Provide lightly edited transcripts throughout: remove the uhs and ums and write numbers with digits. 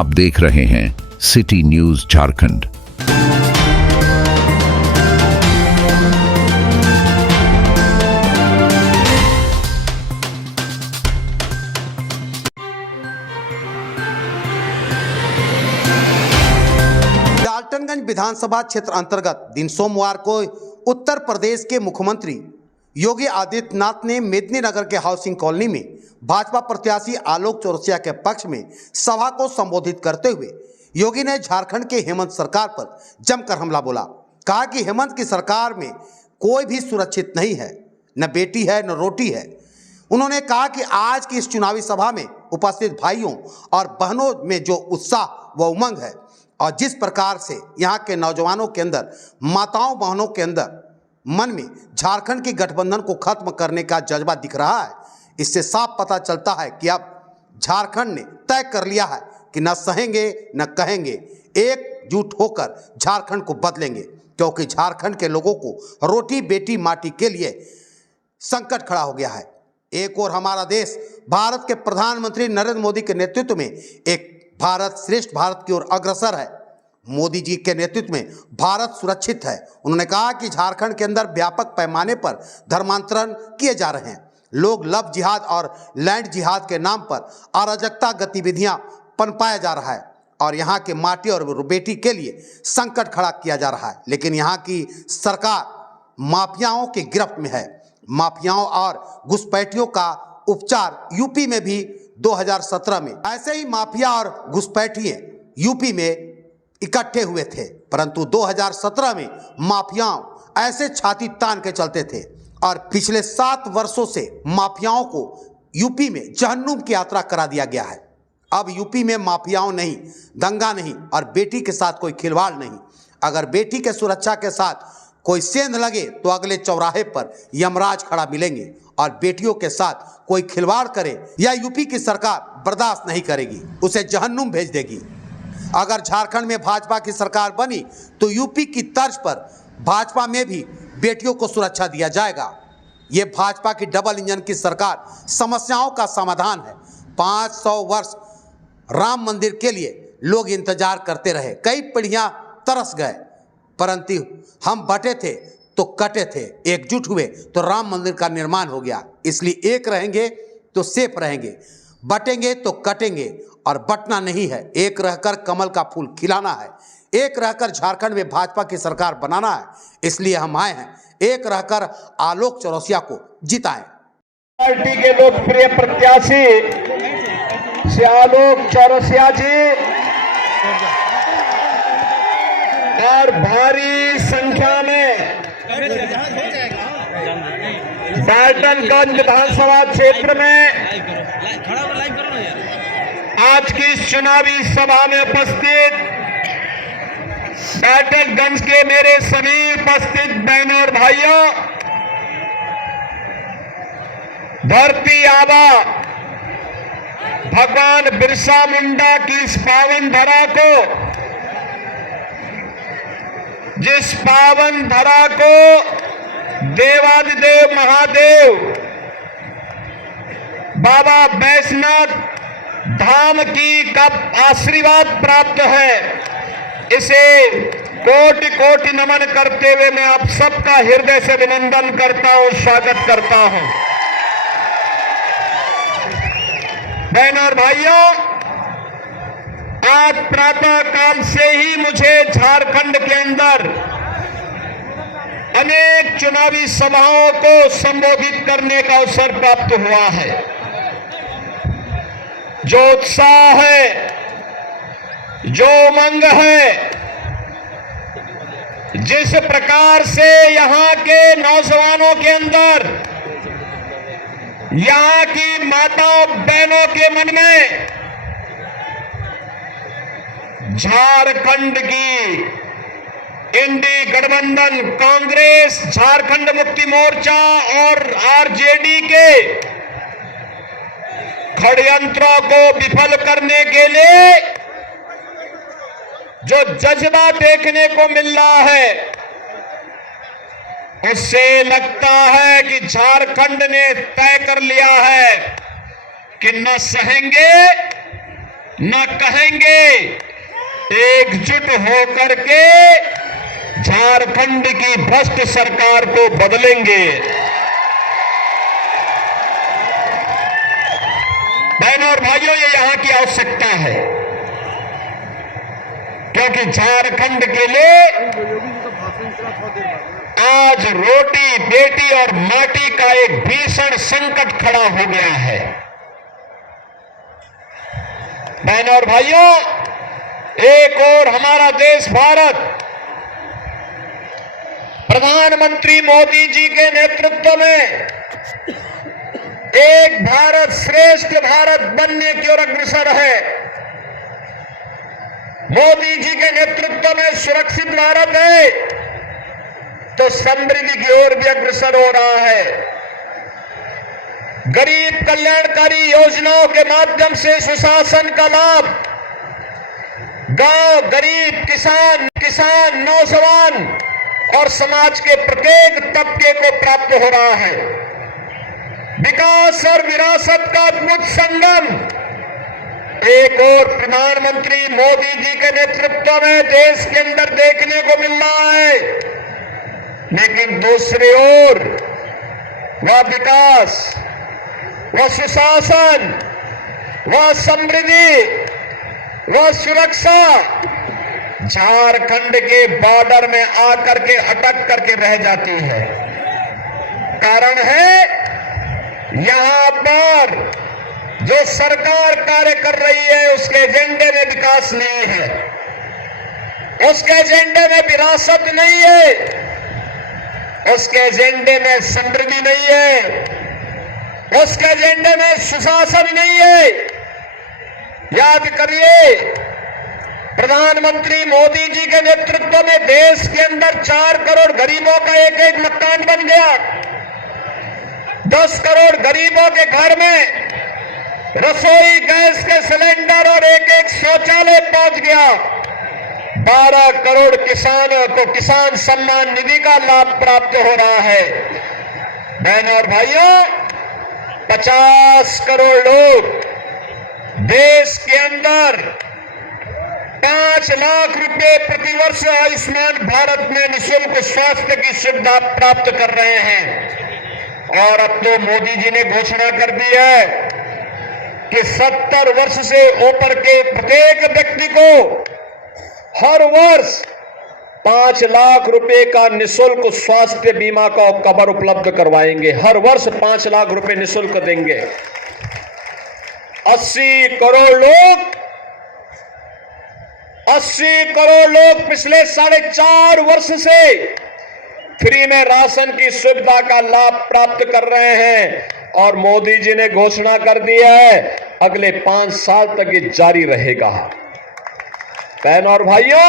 आप देख रहे हैं सिटी न्यूज झारखंड। डाल्टनगंज विधानसभा क्षेत्र अंतर्गत दिन सोमवार को उत्तर प्रदेश के मुख्यमंत्री योगी आदित्यनाथ ने मेदिनीनगर के हाउसिंग कॉलोनी में भाजपा प्रत्याशी आलोक चौरसिया के पक्ष में सभा को संबोधित करते हुए योगी ने झारखंड के हेमंत सरकार पर जमकर हमला बोला। कहा कि हेमंत की सरकार में कोई भी सुरक्षित नहीं है, न बेटी है न रोटी है। उन्होंने कहा कि आज की इस चुनावी सभा में उपस्थित भाइयों और बहनों में जो उत्साह व उमंग है और जिस प्रकार से यहाँ के नौजवानों के अंदर, माताओं बहनों के अंदर मन में झारखंड के गठबंधन को खत्म करने का जज्बा दिख रहा है, इससे साफ पता चलता है कि अब झारखंड ने तय कर लिया है कि न सहेंगे न कहेंगे, एकजुट होकर झारखंड को बदलेंगे। क्योंकि झारखंड के लोगों को रोटी बेटी माटी के लिए संकट खड़ा हो गया है। एक और हमारा देश भारत के प्रधानमंत्री नरेंद्र मोदी के नेतृत्व में एक भारत श्रेष्ठ भारत की ओर अग्रसर है। मोदी जी के नेतृत्व में भारत सुरक्षित है। उन्होंने कहा कि झारखंड के अंदर व्यापक पैमाने पर धर्मांतरण किए जा रहे हैं। लोग लव जिहाद और लैंड जिहाद के नाम पर अराजकता गतिविधियां पनपाया जा रहा है और यहाँ के माटी और बेटी के लिए संकट खड़ा किया जा रहा है। लेकिन यहाँ की सरकार माफियाओं के गिरफ्त में है। माफियाओं और घुसपैठियों का उपचार यूपी में भी 2017 में ऐसे ही माफिया और घुसपैठिए यूपी में इकट्ठे हुए थे, परंतु 2017 में माफियाओं ऐसे छाती तान के चलते थे और पिछले 7 वर्षों से माफियाओं को यूपी में जहन्नुम की यात्रा करा दिया गया है। अब यूपी में माफियाओं नहीं, दंगा नहीं और बेटी के साथ कोई खिलवाड़ नहीं। अगर बेटी के सुरक्षा के साथ कोई सेंध लगे तो अगले चौराहे पर यमराज खड़ा मिलेंगे और बेटियों के साथ कोई खिलवाड़ करे या यूपी की सरकार बर्दाश्त नहीं करेगी, उसे जहन्नुम भेज देगी। अगर झारखंड में भाजपा की सरकार बनी तो यूपी की तर्ज पर भाजपा में भी बेटियों को सुरक्षा दिया जाएगा। ये भाजपा की डबल इंजन की सरकार समस्याओं का समाधान है। 500 वर्ष राम मंदिर के लिए लोग इंतजार करते रहे, कई पीढ़ियां तरस गए, परंतु हम बटे थे तो कटे थे, एकजुट हुए तो राम मंदिर का निर्माण हो गया। इसलिए एक रहेंगे तो सेफ रहेंगे, बटेंगे तो कटेंगे और बटना नहीं है। एक रहकर कमल का फूल खिलाना है, एक रहकर झारखंड में भाजपा की सरकार बनाना है। इसलिए हम आए हैं, एक रहकर आलोक चौरसिया को जिताएं। पार्टी के लोकप्रिय प्रत्याशी श्री आलोक चौरसिया जी और भारी संख्या में डाल्टनगंज विधानसभा क्षेत्र में आज की इस चुनावी सभा में उपस्थित डाल्टनगंज के मेरे सभी उपस्थित बहनों और भाइयों, धरती आबा भगवान बिरसा मुंडा की इस पावन धरा को, जिस पावन धरा को देवादिदेव महादेव बाबा बैजनाथ धाम की का आशीर्वाद प्राप्त है, इसे कोटि कोटि नमन करते हुए मैं आप सबका हृदय से अभिनंदन करता हूं, स्वागत करता हूं। बहनों और भाइयों, आज प्रातः काल से ही मुझे झारखंड के अंदर अनेक चुनावी सभाओं को संबोधित करने का अवसर प्राप्त हुआ है। जो उत्साह है, जो उमंग है, जिस प्रकार से यहाँ के नौजवानों के अंदर, यहाँ की माताओं बहनों के मन में झारखंड की इंडी गठबंधन, कांग्रेस, झारखंड मुक्ति मोर्चा और आरजेडी के षड्यंत्रों को विफल करने के लिए जो जज्बा देखने को मिल रहा है, उससे लगता है कि झारखंड ने तय कर लिया है कि न सहेंगे न कहेंगे, एकजुट होकर के झारखंड की भ्रष्ट सरकार को बदलेंगे। बहनों और भाइयों, ये यहां की आवश्यकता है, क्योंकि झारखंड के लिए आज रोटी बेटी और माटी का एक भीषण संकट खड़ा हो गया है। बहनों और भाइयों, एक और हमारा देश भारत प्रधानमंत्री मोदी जी के नेतृत्व में एक भारत श्रेष्ठ भारत बनने की ओर अग्रसर है। मोदी जी के नेतृत्व में सुरक्षित भारत है तो समृद्धि की ओर भी अग्रसर हो रहा है। गरीब कल्याणकारी योजनाओं के माध्यम से सुशासन का लाभ गांव, गरीब, किसान, नौजवान और समाज के प्रत्येक तबके को प्राप्त हो रहा है। विकास और विरासत का अद्भुत संगम एक और प्रधानमंत्री मोदी जी के नेतृत्व में देश के अंदर देखने को मिल रहा है, लेकिन दूसरी ओर वह विकास, वह सुशासन, वह समृद्धि, वह सुरक्षा झारखंड के बॉर्डर में आकर के अटक करके रह जाती है। कारण है यहां पर जो सरकार कार्य कर रही है उसके एजेंडे में विकास नहीं है, उसके एजेंडे में विरासत नहीं है, उसके एजेंडे में समृद्धि नहीं है, उसके एजेंडे में सुशासन नहीं है। याद करिए, प्रधानमंत्री मोदी जी के नेतृत्व में देश के अंदर 4 करोड़ गरीबों का एक मकान बन गया। 10 करोड़ गरीबों के घर में रसोई गैस के सिलेंडर और एक शौचालय पहुंच गया। 12 करोड़ किसानों को किसान सम्मान निधि का लाभ प्राप्त हो रहा है। बहनों और भाइयों, 50 करोड़ लोग देश के अंदर 5 लाख रुपए प्रतिवर्ष आयुष्मान भारत में निःशुल्क स्वास्थ्य की सुविधा प्राप्त कर रहे हैं। और अब तो मोदी जी ने घोषणा कर दी है कि 70 वर्ष से ऊपर के प्रत्येक व्यक्ति को हर वर्ष 5 लाख रुपए का निःशुल्क स्वास्थ्य बीमा का कवर उपलब्ध करवाएंगे। हर वर्ष 5 लाख रुपए निःशुल्क देंगे। 80 करोड़ लोग पिछले 4.5 वर्ष से फ्री में राशन की सुविधा का लाभ प्राप्त कर रहे हैं। और मोदी जी ने घोषणा कर दी है अगले 5 साल तक ये जारी रहेगा। बहनों और भाइयों,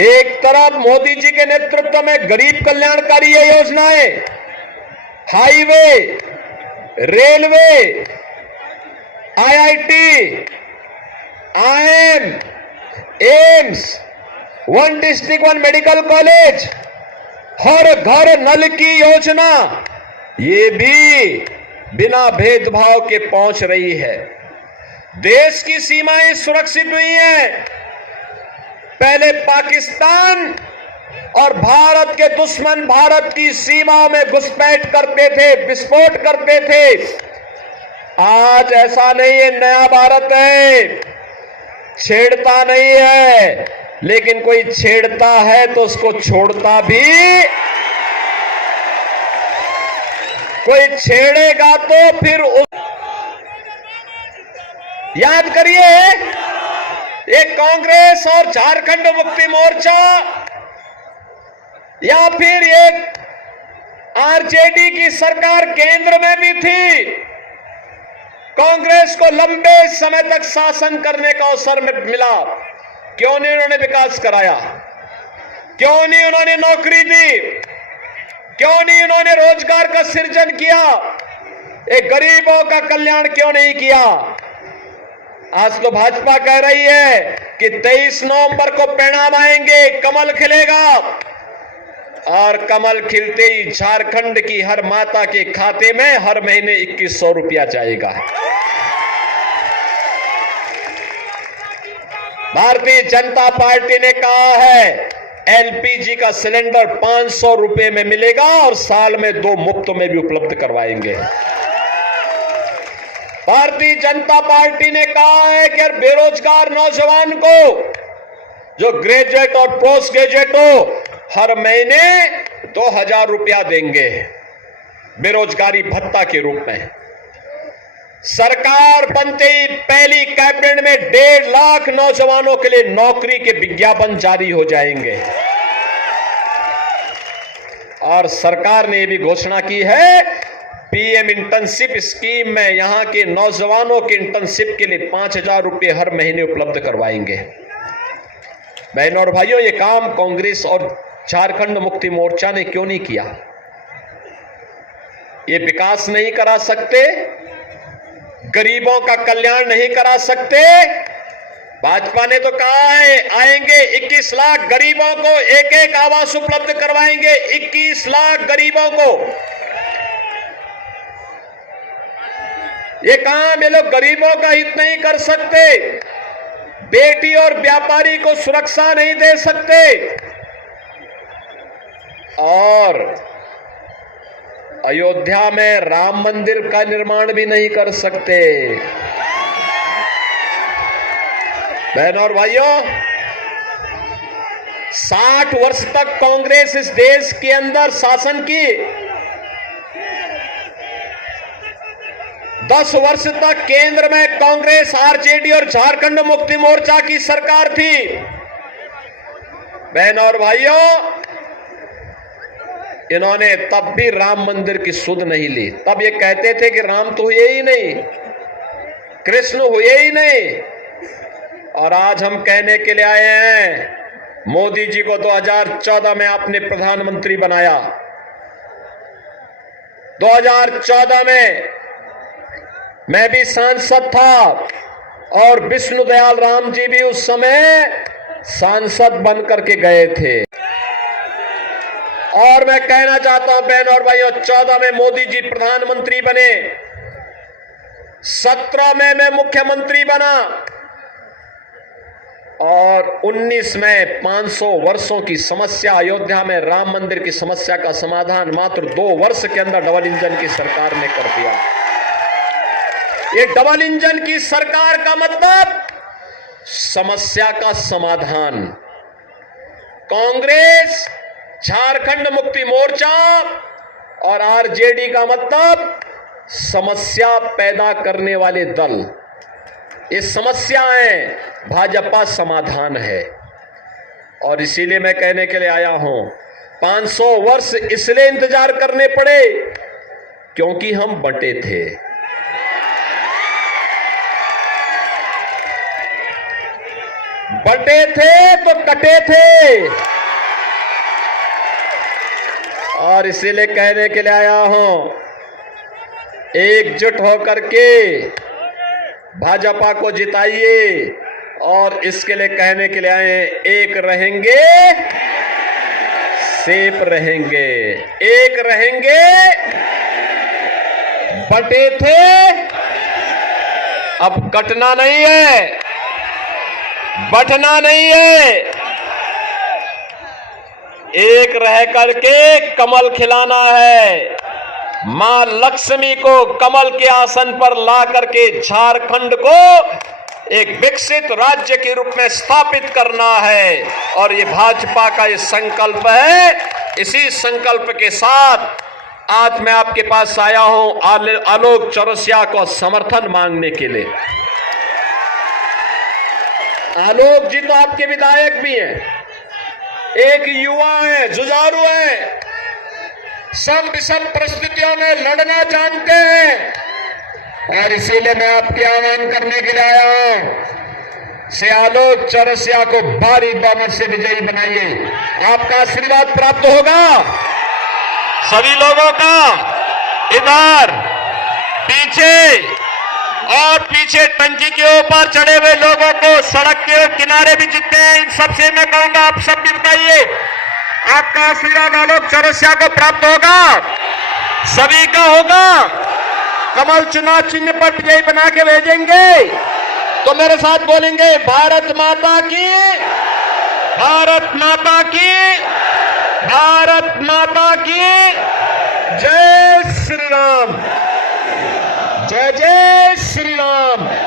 एक तरफ मोदी जी के नेतृत्व में गरीब कल्याणकारी योजनाएं, highway, railway, IIT, IIM, AIIMS, 1 district 1 medical college, हर घर नल की योजना, ये भी बिना भेदभाव के पहुंच रही है। देश की सीमाएं सुरक्षित हुई हैं। पहले पाकिस्तान और भारत के दुश्मन भारत की सीमाओं में घुसपैठ करते थे, विस्फोट करते थे। आज ऐसा नहीं है, नया भारत है, छेड़ता नहीं है, लेकिन कोई छेड़ता है तो उसको छोड़ता भी, कोई छेड़ेगा तो फिर याद करिए, एक कांग्रेस और झारखंड मुक्ति मोर्चा या फिर एक आरजेडी की सरकार केंद्र में भी थी। कांग्रेस को लंबे समय तक शासन करने का अवसर मिला। क्यों नहीं उन्होंने विकास कराया? क्यों नहीं उन्होंने नौकरी दी? क्यों नहीं उन्होंने रोजगार का सृजन किया? एक गरीबों का कल्याण क्यों नहीं किया? आज तो भाजपा कह रही है कि 23 नवंबर को परिणाम आएंगे, कमल खिलेगा, और कमल खिलते ही झारखंड की हर माता के खाते में हर महीने 2100 रुपया जाएगा। भारतीय जनता पार्टी ने कहा है एलपीजी का सिलेंडर 500 रुपए में मिलेगा और साल में 2 मुफ्त में भी उपलब्ध करवाएंगे। भारतीय जनता पार्टी ने कहा है कि बेरोजगार नौजवान को जो ग्रेजुएट और पोस्ट ग्रेजुएट हो हर महीने 2000 रुपया देंगे बेरोजगारी भत्ता के रूप में। सरकार बनते ही पहली कैबिनेट में 1.5 लाख नौजवानों के लिए नौकरी के विज्ञापन जारी हो जाएंगे। और सरकार ने यह भी घोषणा की है पीएम इंटर्नशिप स्कीम में यहां के नौजवानों के इंटर्नशिप के लिए 5000 रुपये हर महीने उपलब्ध करवाएंगे। बहनों और भाइयों, ये काम कांग्रेस और झारखंड मुक्ति मोर्चा ने क्यों नहीं किया? ये विकास नहीं करा सकते, गरीबों का कल्याण नहीं करा सकते। भाजपा ने तो कहा है आएंगे 21 लाख गरीबों को एक आवास उपलब्ध करवाएंगे। 21 लाख गरीबों को ये काम ये लोग गरीबों का हित नहीं कर सकते, बेटी और व्यापारी को सुरक्षा नहीं दे सकते और अयोध्या में राम मंदिर का निर्माण भी नहीं कर सकते। बहनों और भाइयों, 60 वर्ष तक कांग्रेस इस देश के अंदर शासन की, 10 वर्ष तक केंद्र में कांग्रेस, आरजेडी और झारखंड मुक्ति मोर्चा की सरकार थी। बहनों और भाइयों, इन्होंने तब भी राम मंदिर की सुध नहीं ली। तब ये कहते थे कि राम तो हुए ही नहीं, कृष्ण हुए ही नहीं। और आज हम कहने के लिए आए हैं, मोदी जी को 2014 में आपने प्रधानमंत्री बनाया। 2014 में मैं भी सांसद था और विष्णुदयाल राम जी भी उस समय सांसद बन करके गए थे। और मैं कहना चाहता हूं बहनों और भाइयों, 14 में मोदी जी प्रधानमंत्री बने, 17 में मैं मुख्यमंत्री बना और 19 में 500 वर्षों की समस्या अयोध्या में राम मंदिर की समस्या का समाधान मात्र 2 वर्ष के अंदर डबल इंजन की सरकार ने कर दिया। ये डबल इंजन की सरकार का मतलब समस्या का समाधान। कांग्रेस, झारखंड मुक्ति मोर्चा और आरजेडी का मतलब समस्या पैदा करने वाले दल। ये समस्याएं, भाजपा समाधान है। और इसीलिए मैं कहने के लिए आया हूं, 500 वर्ष इसलिए इंतजार करने पड़े क्योंकि हम बंटे थे। बंटे थे तो कटे थे और इसीलिए कहने के लिए आया हूं, एकजुट होकर के भाजपा को जिताइए। और इसके लिए कहने के लिए आए, एक रहेंगे सेफ रहेंगे, एक रहेंगे। बटे थे, अब कटना नहीं है, बंटना नहीं है, एक रह करके कमल खिलाना है। मां लक्ष्मी को कमल के आसन पर ला करके झारखंड को एक विकसित राज्य के रूप में स्थापित करना है और ये भाजपा का ये संकल्प है। इसी संकल्प के साथ आज मैं आपके पास आया हूं आलोक चौरसिया को समर्थन मांगने के लिए। आलोक जी तो आपके विधायक भी हैं, एक युवा है, जुझारू है, सब विषम परिस्थितियों में लड़ना जानते हैं और इसीलिए मैं आपके आह्वान करने के लिए आया हूं से आलोक चौरसिया को भारी बहुमत से विजयी बनाइए। आपका आशीर्वाद प्राप्त होगा सभी लोगों का। इधर पीछे और पीछे टंकी के ऊपर चढ़े हुए लोगों को, सड़क के किनारे भी जितने हैं, इन सबसे मैं कहूंगा आप सब भी बताइए, आपका आशीर्वाद आलोक चौरसिया को प्राप्त होगा, सभी का होगा। कमल चुनाव चिन्ह पर विजयी बना के भेजेंगे तो मेरे साथ बोलेंगे भारत माता की, भारत माता की, भारत माता की जय श्री राम, जय जय श्री राम।